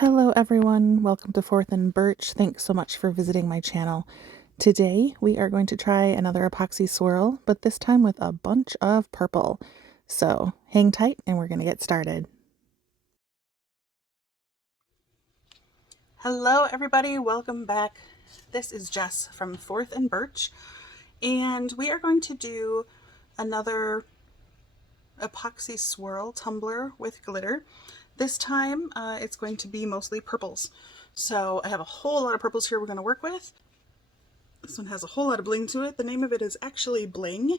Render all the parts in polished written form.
Hello everyone, welcome to Fourth and Birch. Thanks so much for visiting my channel. Today we are going to try another epoxy swirl, but this time with a bunch of purple. So hang tight and we're going to get started. Hello everybody, welcome back. This is Jess from Fourth and Birch, and we are going to do another epoxy swirl tumbler with glitter. This time it's going to be mostly purples. So I have a whole lot of purples here we're going to work with. This one has a whole lot of bling to it. The name of it is actually Bling,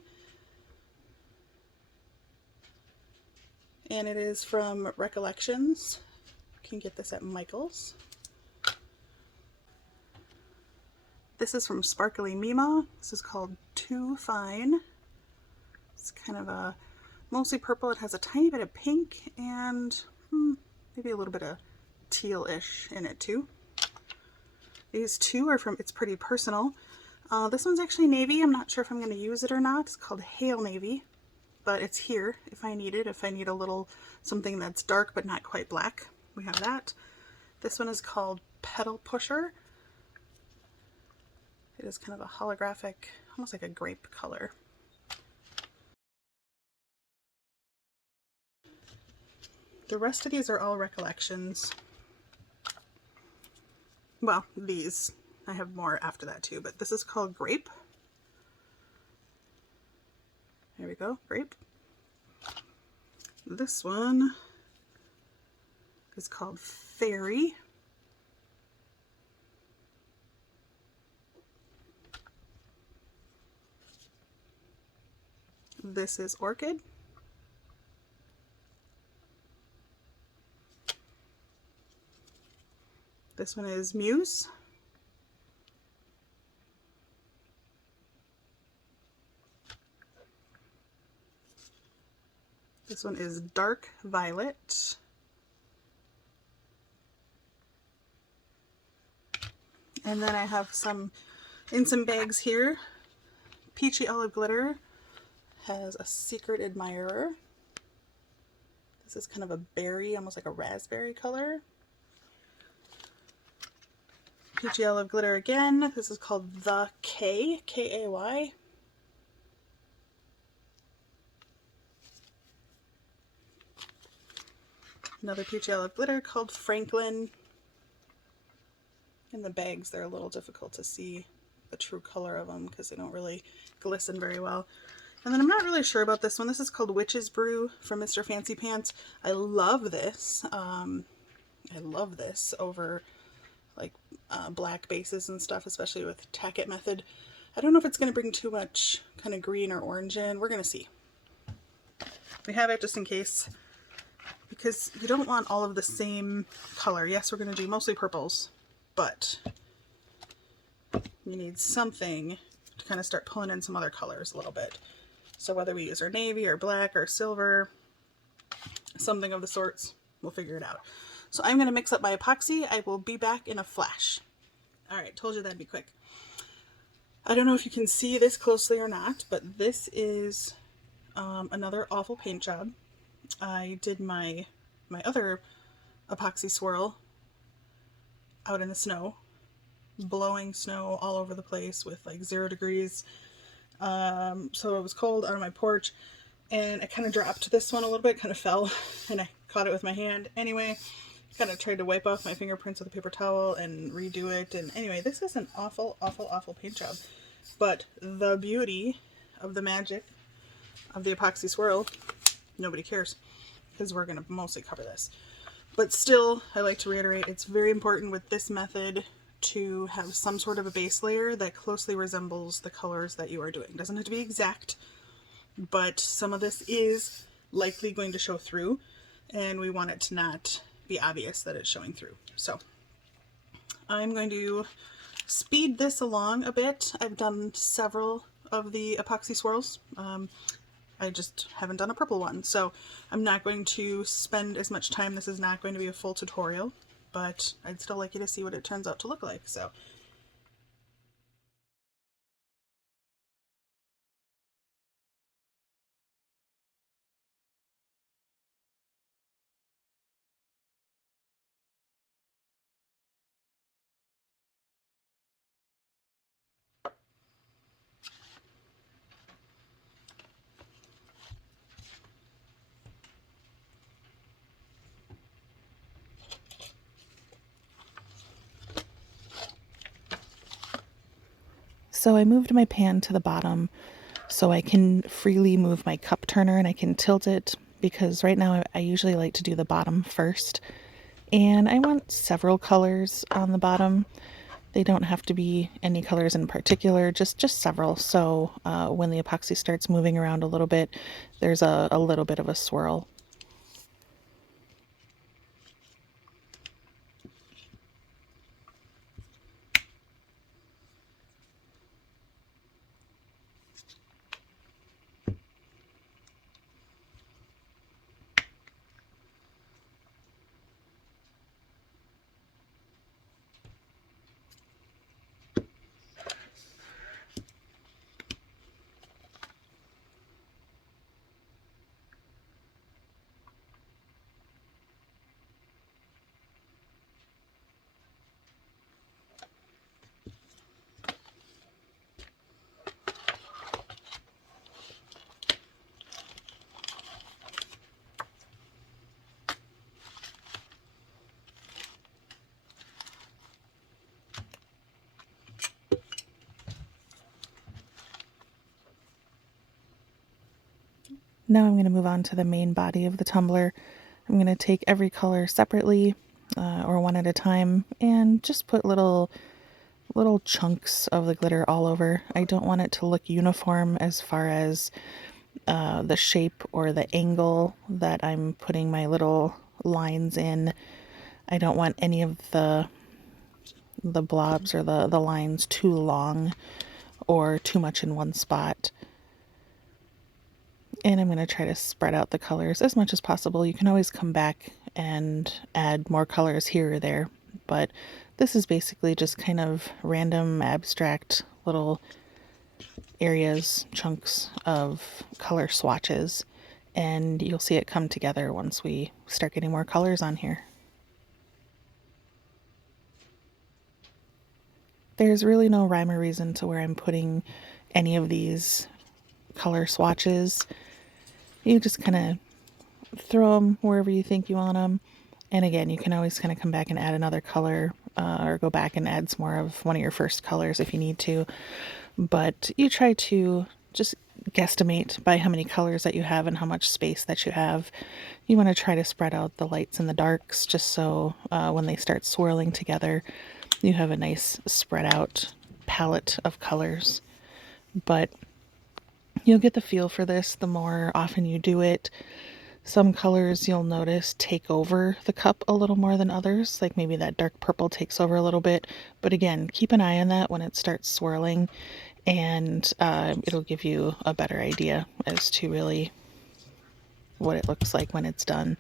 and it is from Recollections. You can get this at Michael's. This is from Sparkly MeMaw. This is called Too Fine. It's kind of a mostly purple. It has a tiny bit of pink and maybe a little bit of teal-ish in it too. These two are from It's Pretty Personal. This one's actually navy. I'm not sure if I'm going to use it or not. It's called Hail Navy, but it's here if I need it. If I need a little something that's dark but not quite black, we have that. This one is called Petal Pusher. It is kind of a holographic, almost like a grape color. The rest of these are all Recollections. Well, these. I have more after that too, but this is called Grape. There we go, Grape. This one is called Fairy. This is Orchid. This one is Muse. This one is Dark Violet. And then I have some, in some bags here, Peachy Olive Glitter has a Secret Admirer. This is kind of a berry, almost like a raspberry color. Peachy Olive Glitter again. This is called The K, K-A-Y. Another Peachy Olive Glitter called Franklin. In the bags, they're a little difficult to see the true color of them because they don't really glisten very well. And then I'm not really sure about this one. This is called Witch's Brew from Mr. Fancy Pants. I love this. I love this over like black bases and stuff, especially with Tack It method. I don't know if it's going to bring too much kind of green or orange in. We're going to see. We have it just in case, because you don't want all of the same color. Yes, we're going to do mostly purples, but you need something to kind of start pulling in some other colors a little bit. So whether we use our navy or black or silver, something of the sorts, we'll figure it out. So I'm going to mix up my epoxy. I will be back in a flash. All right, told you that'd be quick. I don't know if you can see this closely or not, but this is another awful paint job. I did my other epoxy swirl out in the snow, blowing snow all over the place with like 0 degrees. So it was cold out on my porch, and I kind of dropped this one a little bit, kind of fell, and I caught it with my hand. Anyway, kind of tried to wipe off my fingerprints with a paper towel and redo it. And anyway, this is an awful, awful, awful paint job. But the beauty of the magic of the epoxy swirl, nobody cares, because we're going to mostly cover this. But still, I like to reiterate, it's very important with this method to have some sort of a base layer that closely resembles the colors that you are doing. It doesn't have to be exact, but some of this is likely going to show through, and we want it to not be obvious that it's showing through. So I'm going to speed this along a bit. I've done several of the epoxy swirls. I just haven't done a purple one, so I'm not going to spend as much time. This is not going to be a full tutorial, but I'd still like you to see what it turns out to look like. So So I moved my pan to the bottom so I can freely move my cup turner and I can tilt it, because right now I usually like to do the bottom first. And I want several colors on the bottom. They don't have to be any colors in particular, just several. So when the epoxy starts moving around a little bit, there's a little bit of a swirl. Now I'm going to move on to the main body of the tumbler. I'm going to take every color separately or one at a time and just put little chunks of the glitter all over. I don't want it to look uniform as far as the shape or the angle that I'm putting my little lines in. I don't want any of the blobs or the lines too long or too much in one spot. And I'm going to try to spread out the colors as much as possible. You can always come back and add more colors here or there, but this is basically just kind of random abstract little areas, chunks of color swatches, and you'll see it come together once we start getting more colors on here. There's really no rhyme or reason to where I'm putting any of these color swatches. You just kind of throw them wherever you think you want them. And again, you can always kind of come back and add another color or go back and add some more of one of your first colors if you need to. But you try to just guesstimate by how many colors that you have and how much space that you have. You want to try to spread out the lights and the darks just so when they start swirling together, you have a nice spread out palette of colors. But you'll get the feel for this the more often you do it. Some colors you'll notice take over the cup a little more than others, like maybe that dark purple takes over a little bit. But again, keep an eye on that when it starts swirling, and it'll give you a better idea as to really what it looks like when it's done.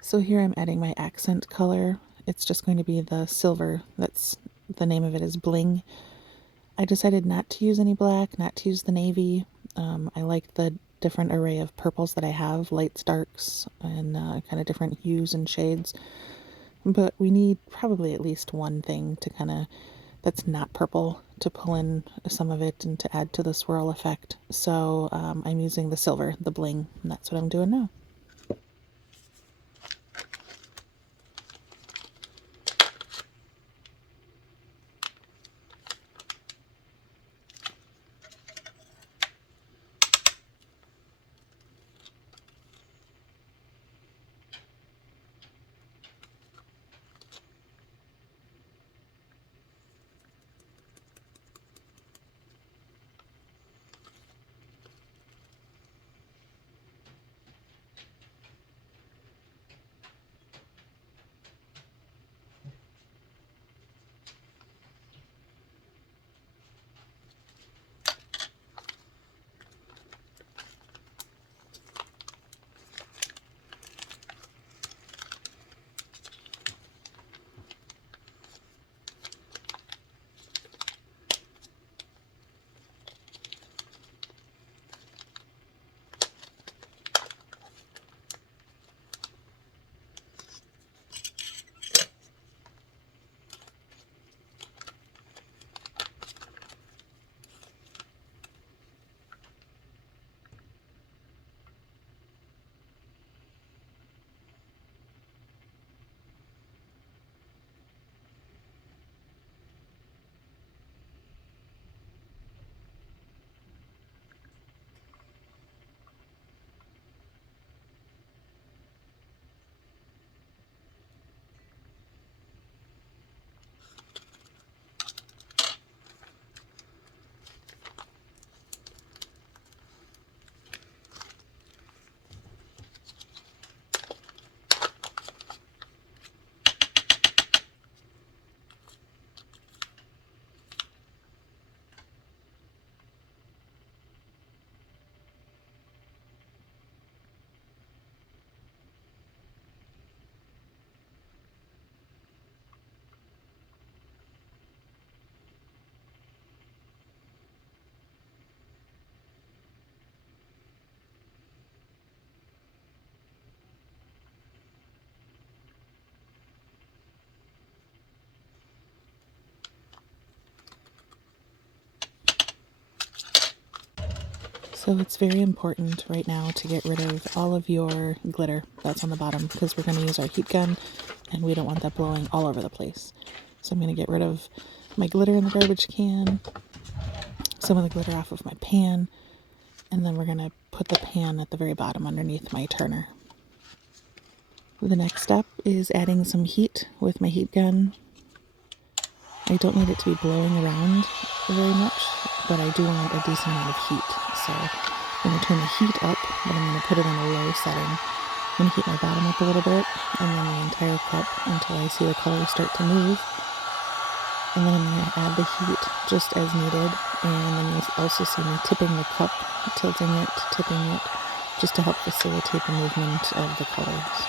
So here I'm adding my accent color. It's just going to be the silver. That's the name of it is Bling. I decided not to use any black, not to use the navy. I like the different array of purples that I have, lights, darks, and kind of different hues and shades. But we need probably at least one thing to kind of that's not purple to pull in some of it and to add to the swirl effect. So I'm using the silver, the Bling, and that's what I'm doing now. So it's very important right now to get rid of all of your glitter that's on the bottom, because we're going to use our heat gun and we don't want that blowing all over the place. So I'm going to get rid of my glitter in the garbage can, some of the glitter off of my pan, and then we're going to put the pan at the very bottom underneath my turner. The next step is adding some heat with my heat gun. I don't need it to be blowing around very much, but I do want a decent amount of heat. So I'm going to turn the heat up, but I'm going to put it on a low setting. I'm going to heat my bottom up a little bit, and then the entire cup until I see the color start to move. And then I'm going to add the heat just as needed, and then you'll also see me tipping the cup, tilting it, tipping it, just to help facilitate the movement of the colors.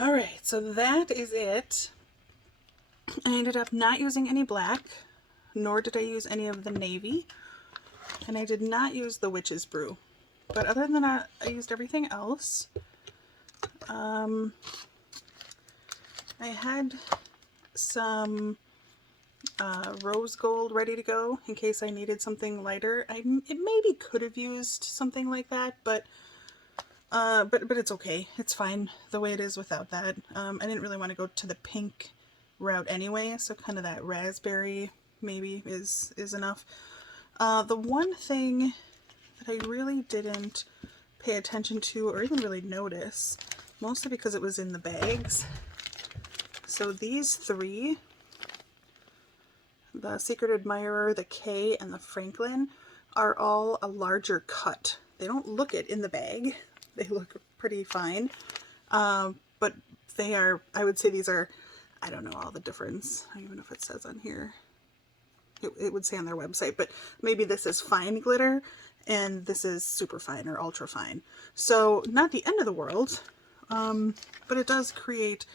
Alright, so that is it. I ended up not using any black, nor did I use any of the navy, and I did not use the Witch's Brew. But other than that, I used everything else. I had some rose gold ready to go in case I needed something lighter. It maybe could have used something like that, but it's okay. It's fine the way it is without that. I didn't really want to go to the pink route anyway, so kind of that raspberry maybe is enough. The one thing that I really didn't pay attention to or even really notice, mostly because it was in the bags. So these three, the Secret Admirer, the K, and the Franklin, are all a larger cut. They don't look it in the bag. They look pretty fine. But they are, I would say these are, I don't know all the difference. I don't even know if it says on here. It would say on their website, but maybe this is fine glitter and this is super fine or ultra fine. So not the end of the world, but it does create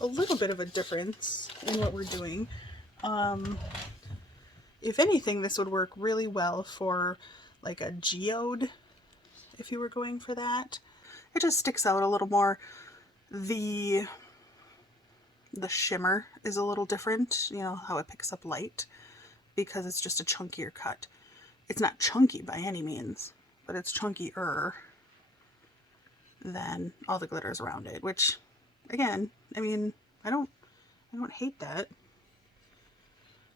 a little bit of a difference in what we're doing. If anything, this would work really well for like a geode, if you were going for that. It just sticks out a little more. The shimmer is a little different, you know, how it picks up light, because it's just a chunkier cut. It's not chunky by any means, but it's chunkier than all the glitters around it, which, again, I mean, I don't hate that.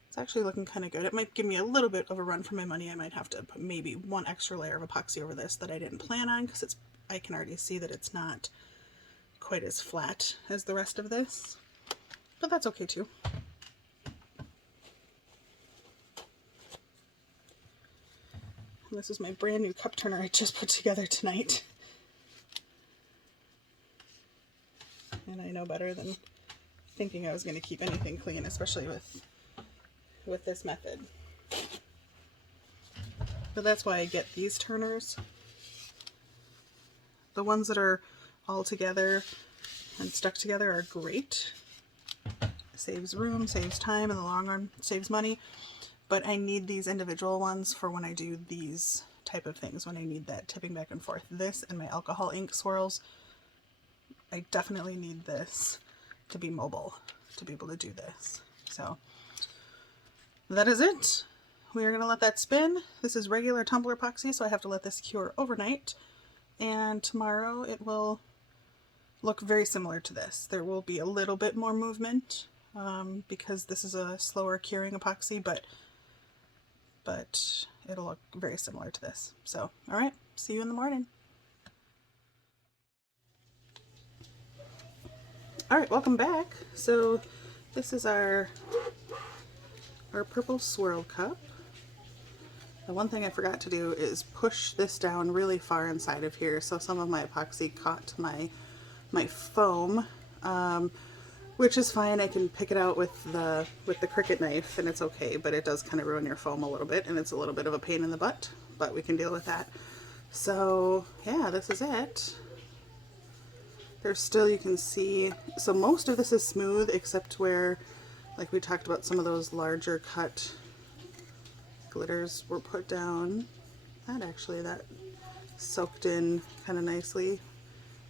It's actually looking kind of good. It might give me a little bit of a run for my money. I might have to put maybe one extra layer of epoxy over this that I didn't plan on, because I can already see that it's not quite as flat as the rest of this, but that's okay too. This is my brand new cup turner I just put together tonight. And I know better than thinking I was going to keep anything clean, especially with this method. But that's why I get these turners. The ones that are all together and stuck together are great. Saves room, saves time in the long run, saves money. But I need these individual ones for when I do these type of things, when I need that tipping back and forth. This and my alcohol ink swirls, I definitely need this to be mobile, to be able to do this. So that is it. We are going to let that spin. This is regular Tumblerpoxy, so I have to let this cure overnight. And tomorrow it will look very similar to this. There will be a little bit more movement because this is a slower curing epoxy, but it'll look very similar to this. So, all right, see you in the morning. All right, welcome back. So this is our purple swirl cup. The one thing I forgot to do is push this down really far inside of here, so some of my epoxy caught to my foam, which is fine. I can pick it out with the Cricut knife and it's okay, but it does kind of ruin your foam a little bit and it's a little bit of a pain in the butt, but we can deal with that. So yeah, this is it. There's still, you can see, so most of this is smooth except where, like we talked about, some of those larger cut glitters were put down. That soaked in kind of nicely,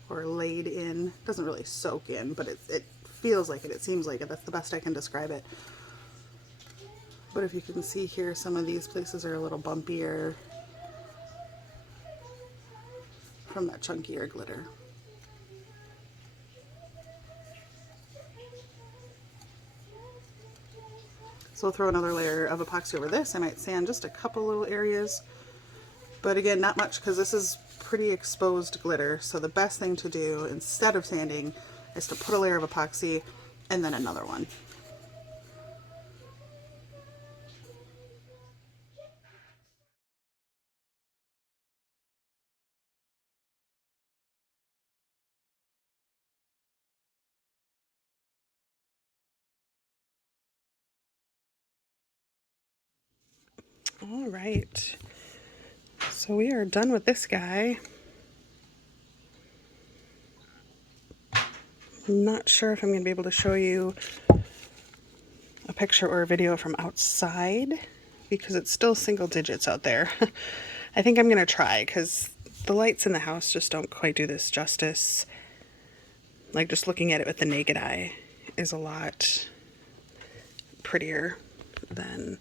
or laid in. Doesn't really soak in, but it feels like it. It seems like it. That's the best I can describe it. But if you can see here, some of these places are a little bumpier from that chunkier glitter. So we'll throw another layer of epoxy over this. I might sand just a couple little areas, but again, not much because this is pretty exposed glitter. So the best thing to do instead of sanding is to put a layer of epoxy and then another one. All right, so we are done with this guy. I'm not sure if I'm going to be able to show you a picture or a video from outside because it's still single digits out there. I think I'm going to try because the lights in the house just don't quite do this justice. Like, just looking at it with the naked eye is a lot prettier than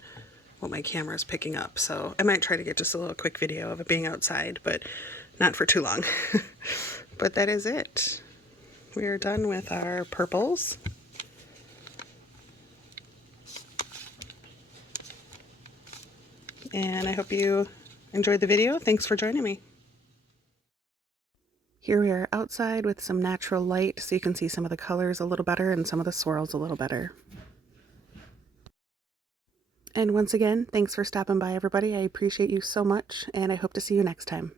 what my camera is picking up. So I might try to get just a little quick video of it being outside, but not for too long. But that is it. We are done with our purples. And I hope you enjoyed the video. Thanks for joining me. Here we are outside with some natural light so you can see some of the colors a little better and some of the swirls a little better. And once again, thanks for stopping by, everybody. I appreciate you so much, and I hope to see you next time.